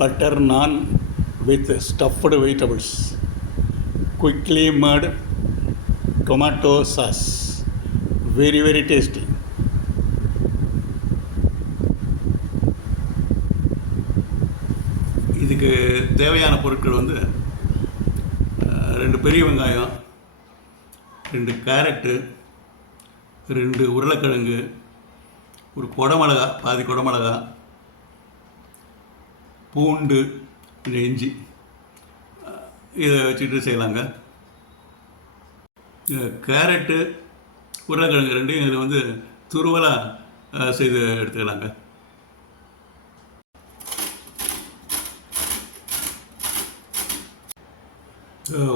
butter naan with stuffed vegetables, quickly made tomato sauce, very very tasty. இதுக்கு தேவையான பொருட்கள் வந்து 2 பெரிய வெங்காயம், 2 கேரட்டு, 2 உருளைக்கிழங்கு, ஒரு குடமிளகா, பாதி குடமிளகா, பூண்டு, கொஞ்சம் இஞ்சி, இதை வச்சுட்டு செய்யலாங்க. கேரட்டு, உருளைக்கிழங்கு ரெண்டையும் இதில் வந்து துருவலாக செய்து எடுத்துக்கலாங்க.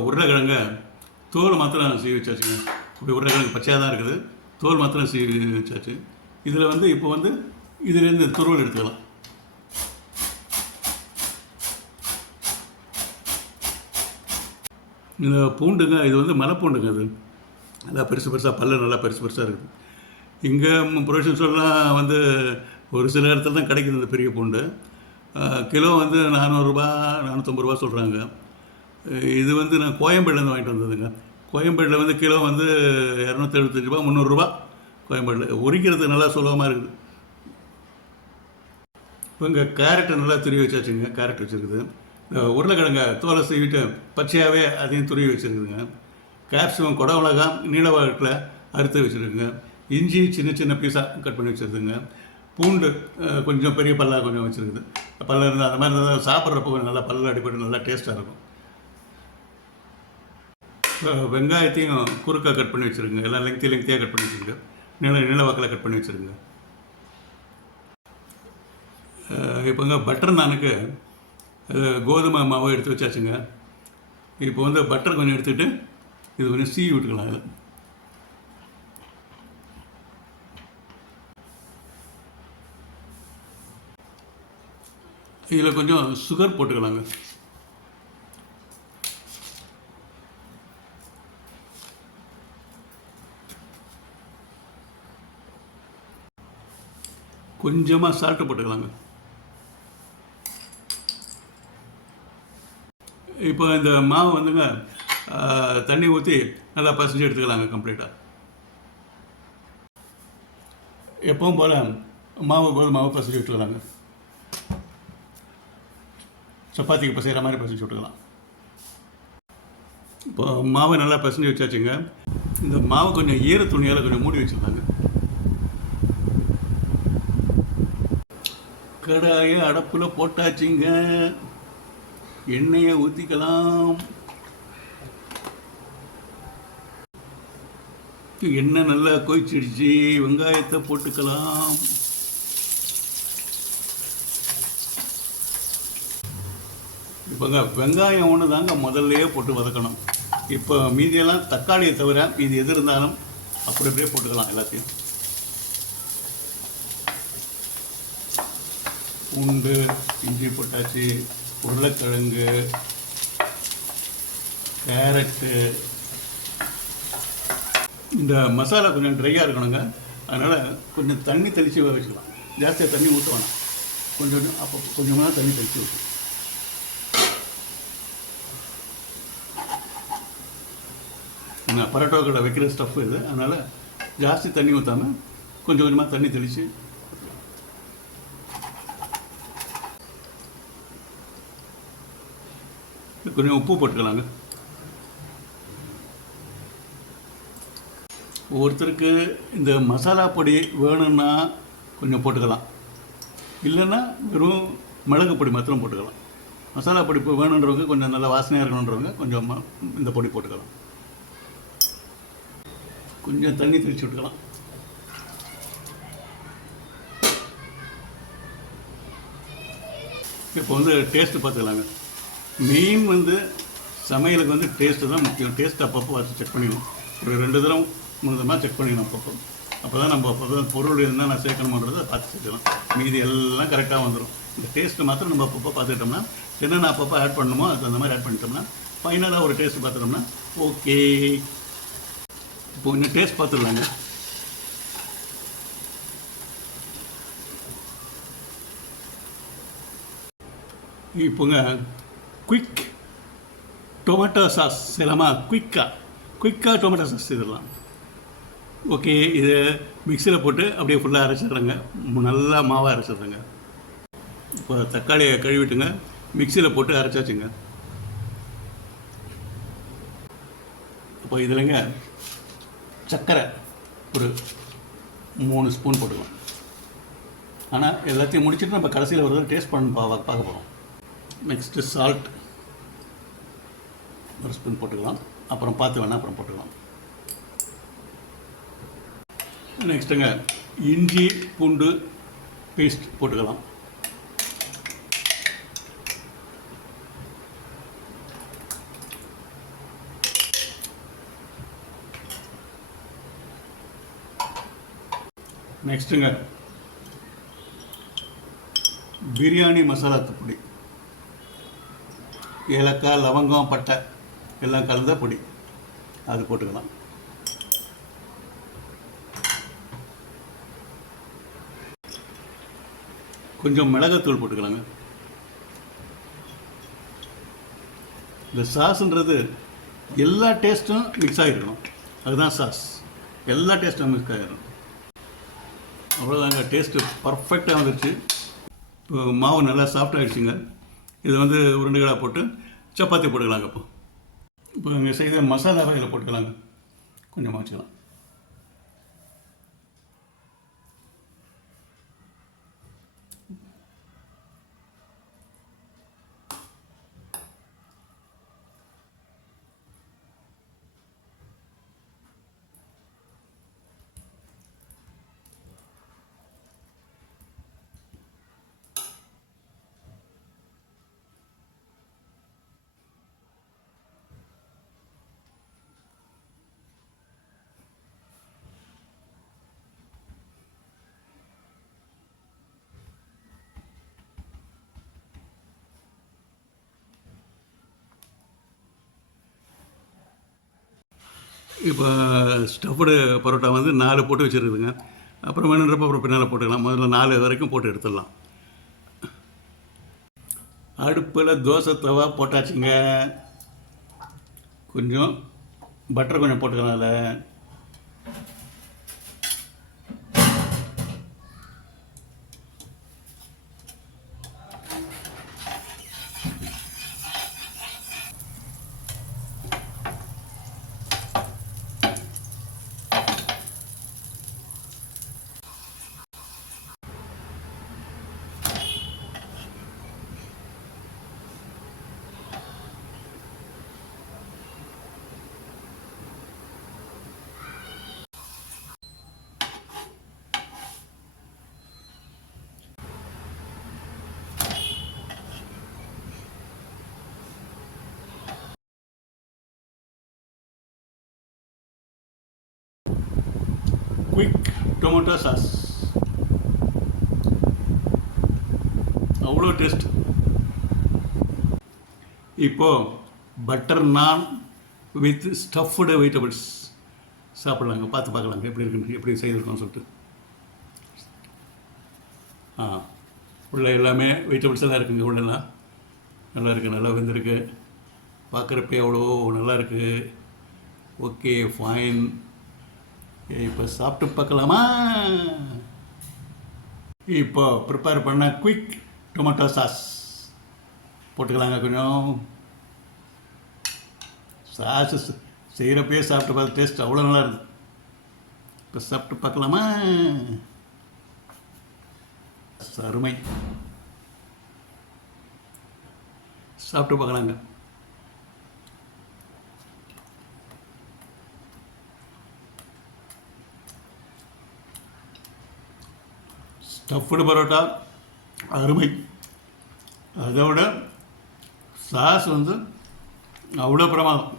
உருளைக்கிழங்க தோல் மாத்திரம் சீவி வச்சாச்சுங்க. இப்படி உருளைக்கிழங்கு பச்சையாக தான் இருக்குது, தோல் மாத்திரம் சீவி வச்சாச்சு. இதில் வந்து இப்போ வந்து இதுலேருந்து துருவல் எடுத்துக்கலாம். இந்த பூண்டுங்க, இது வந்து மலைப்பூண்டுங்க. அது நல்லா பெருசு பெருசாக, பல்லு நல்லா பெருசு பெருசாக இருக்குது. இங்கே ப்ரொவிஷன் ஸ்டோர்லாம் வந்து ஒரு சில இடத்துல தான் கிடைக்குது இந்த பெரிய பூண்டு. கிலோ வந்து 400 ரூபா 450 ரூபா சொல்கிறாங்க. இது வந்து நான் கோயம்பேடுலேருந்து வாங்கிட்டு வந்ததுங்க. கோயம்பேடில் வந்து கிலோ வந்து 275 ரூபா 300 ரூபா. கோயம்பேடில் உரிக்கிறதுக்கு நல்லா சுலபமாக இருக்குது. இப்போ இங்கே கேரட்டை நல்லா துருவி வச்சாச்சுங்க. கேரட் வச்சுருக்குது. உருளைக்கிழங்க தோலை சீவிட்டு பச்சையாகவே அதையும் துருவி வச்சுருக்குதுங்க. கேப்சிகம், குடமிளகா நீளவாக்கில் அறுத்து வச்சுருக்குங்க. இஞ்சி சின்ன சின்ன பீஸாக கட் பண்ணி வச்சுருக்குங்க. பூண்டு கொஞ்சம் பெரிய பல்லாக கொஞ்சம் வச்சுருக்குது. பல்ல இருந்தால் அந்த மாதிரி இருந்தால் சாப்பிட்றப்போ கொஞ்சம் நல்லா பல்ல அடிப்பட்டு நல்லா டேஸ்ட்டாக இருக்கும். வெங்காயத்தையும் குறுக்காக கட் பண்ணி வச்சுருங்க. எல்லாம் லெங்க்தியாக கட் பண்ணி வச்சுருங்க. நீளவாக்கில் கட் பண்ணி வச்சுருங்க. இப்போங்க பட்டர் நானுக்கு கோதுமை மாவை எடுத்து வச்சாச்சுங்க. இப்போ வந்து பட்டர் கொஞ்சம் எடுத்துகிட்டு இது கொஞ்சம் சீவி விட்டுக்கலாம். இதில் கொஞ்சம் சுகர் போட்டுக்கலாங்க. கொஞ்சமாக சால்ட்டு போட்டுக்கலாங்க. இப்போ இந்த மாவு வந்துங்க தண்ணி ஊற்றி நல்லா பசஞ்சு எடுத்துக்கலாங்க கம்ப்ளீட்டாக. எப்பவும் போல் கோதுமை மாவு பசஞ்சு விட்டுக்கலாங்க. சப்பாத்திக்கு பசைகிற மாதிரி பசஞ்சு விட்டுக்கலாம். இப்போ மாவை நல்லா பசஞ்சு வச்சாச்சுங்க. இந்த மாவு கொஞ்சம் ஈர துணியால் கொஞ்சம் மூடி வச்சுருந்தாங்க. கடாயை அடப்பில் போட்டாச்சுங்க. எண்ணெயை ஊற்றிக்கலாம். எண்ணெய் நல்லா கொதிச்சிடுச்சு. வெங்காயத்தை போட்டுக்கலாம். இப்போங்க வெங்காயம் ஒன்று தாங்க முதல்லையே போட்டு வதக்கணும். இப்போ மீதியெல்லாம் தக்காளியை தவிர மீதி எது இருந்தாலும் அப்படி அப்படியே போட்டுக்கலாம் எல்லாத்தையும். பூண்டு, இஞ்சி போட்டாச்சு, உருளைக்கிழங்கு, கேரட்டு. இந்த மசாலா கொஞ்சம் ட்ரையாக இருக்கணுங்க. அதனால் கொஞ்சம் தண்ணி தெளித்து வச்சுக்கலாம். ஜாஸ்தியாக தண்ணி ஊற்ற வேணாம். கொஞ்சம் அப்போ கொஞ்சமாக தண்ணி தெளித்து ஊற்றும். நான் பரோட்டாக்களை வைக்கிற ஸ்டஃப் இது. அதனால் ஜாஸ்தி தண்ணி ஊற்றாமல் கொஞ்சம் கொஞ்சமாக தண்ணி தெளித்து கொஞ்சம் உப்பு போட்டுக்கலாங்க. ஒவ்வொருத்தருக்கு இந்த மசாலா பொடி வேணும்னா கொஞ்சம் போட்டுக்கலாம். இல்லைன்னா வெறும் மிளகு பொடி மாத்திரம் போட்டுக்கலாம். மசாலா பொடி வேணுன்றவங்க, கொஞ்சம் நல்லா வாசனையாக இருக்கணுன்றவங்க கொஞ்சம் இந்த பொடி போட்டுக்கலாம். கொஞ்சம் தண்ணி தெளித்து விட்டுக்கலாம். இப்போ வந்து டேஸ்ட்டு பார்த்துக்கலாங்க. மெயின் வந்து சமையலுக்கு வந்து டேஸ்ட்டு தான் முக்கியம். டேஸ்ட் அப்பப்போ வச்சு செக் பண்ணிக்கணும். ஒரு 2 தடவை 3 தடவை செக் பண்ணிக்கணும் அப்பப்போ. அப்போ தான் நம்ம அப்போ தான் பொருள் இருந்தால் நான் சேர்க்கணுன்றதை பார்த்து சேர்க்கலாம். மீதி எல்லாம் கரெக்டாக வந்துடும். இந்த டேஸ்ட்டு மாத்திரம் நம்ம அப்பப்போ பார்த்துக்கிட்டோம்னா, என்னென்ன அப்பப்போ ஆட் பண்ணணுமோ அதுக்கு அந்த மாதிரி ஆட் பண்ணிட்டோம்னா ஃபைனலாக ஒரு டேஸ்ட்டு பார்த்துட்டோம்னா ஓகே. இப்போ கொஞ்சம் டேஸ்ட் பார்த்துடலாங்க. இப்போங்க குயிக் டொமேட்டோ சாஸ் செய்யலாமா? குயிக்காக டொமேட்டோ சாஸ் செய்திடலாம். ஓகே, இது மிக்சியில் போட்டு அப்படியே ஃபுல்லாக அரைச்சிடுறேங்க. நல்லா மாவாக அரைச்சிடுறேங்க. இப்போ தக்காளியை கழுவிட்டுங்க மிக்சியில் போட்டு அரைச்சாச்சுங்க. இப்போ இதுலங்க சர்க்கரை ஒரு 3 ஸ்பூன் போட்டுக்கலாம். ஆனால் எல்லாத்தையும் முடிச்சுட்டு நம்ம கடைசியில் ஒரு டேஸ்ட் பண்ணி பார்க்க போகிறோம். நெக்ஸ்ட்டு சால்ட் 1 ஸ்பூன் போட்டுக்கலாம். அப்புறம் பார்த்து வேணால் அப்புறம் போட்டுக்கலாம். நெக்ஸ்ட்டுங்க இஞ்சி பூண்டு பேஸ்ட் போட்டுக்கலாம். நெக்ஸ்ட்டுங்க பிரியாணி மசாலா பொடி, ஏலக்காய் லவங்கம் பட்டை எல்லாம் கலந்த பொடி, அது போட்டுக்கலாம். கொஞ்சம் மிளகாத்தூள் போட்டுக்கலாங்க. இந்த சாஸ்ன்றது எல்லா டேஸ்ட்டும் மிக்ஸ் ஆகிருக்கணும். அதுதான் சாஸ். எல்லா டேஸ்ட்டும் மிக்ஸ் ஆகிடும். அவ்வளோதாங்க, டேஸ்ட்டு பர்ஃபெக்டாக வந்துடுச்சு. இப்போ மாவு நல்லா சாஃப்டாகிடுச்சுங்க. இது வந்து உருண்டைகளாக போட்டு சப்பாத்தி போட்டுக்கலாங்க. இப்போ இங்கே செய்த மசாலாவை இதில் போட்டுக்கலாங்க. கொஞ்சமாக வச்சுக்கலாம். இப்போ ஸ்டஃப்டு பரோட்டா வந்து 4 போட்டு வச்சுருக்குதுங்க. அப்புறம் வேணுன்றப்ப அப்புறம் பின்னால் போட்டுக்கலாம். முதல்ல 4 வரைக்கும் போட்டு எடுத்துடலாம். அடுப்பில் தோசை தவா போட்டாச்சுங்க. கொஞ்சம் பட்டர் கொஞ்சம் போட்டுக்கலாம். அதில் குயிக் டொமேட்டோ சாஸ் அவ்வளோ டேஸ்ட். இப்போது பட்டர் நான் வித் ஸ்டஃப்டு வெஜிடபிள்ஸ் சாப்பிட்லாங்க. பார்த்து பார்க்கலாங்க எப்படி இருக்குன்னு, எப்படி செய்திருக்கோம்னு சொல்லிட்டு. உள்ள எல்லாமே வெஜிடபிள்ஸ் எல்லாம் இருக்குங்க. உள்ளெல்லாம் நல்லா இருக்குது, நல்லா வெந்திருக்கு. பார்க்குறப்பே அவ்வளோ நல்லா இருக்குது. Okay, fine. இப்போ சாப்பிட்டு பார்க்கலாமா? இப்போ ப்ரிப்பேர் பண்ண குயிக் டொமேட்டோ சாஸ் போட்டுக்கலாங்க. கொஞ்சம் சாஸ் செய்கிறப்பே சாப்பிட்டு பார்த்து டேஸ்ட் அவ்வளோ நல்லா இருக்குது. இப்போ சாப்பிட்டு பார்க்கலாமா? அருமை. சாப்பிட்டு பார்க்கலாங்க. ஸ்டஃப்டு பரோட்டா அருமை. அதோட சாஸ் வந்து அவ்வளோ பிரமாதம்.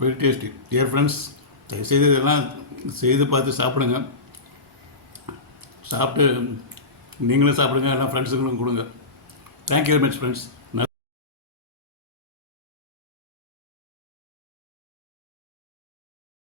Very tasty. டியர் ஃப்ரெண்ட்ஸ், தயவுசெய்து இதெல்லாம் செய்து பார்த்து சாப்பிடுங்க. சாப்பிட்டு நீங்களும் சாப்பிடுங்க, எல்லாம் ஃப்ரெண்ட்ஸுங்களும் கொடுங்க. Thank you very much friends.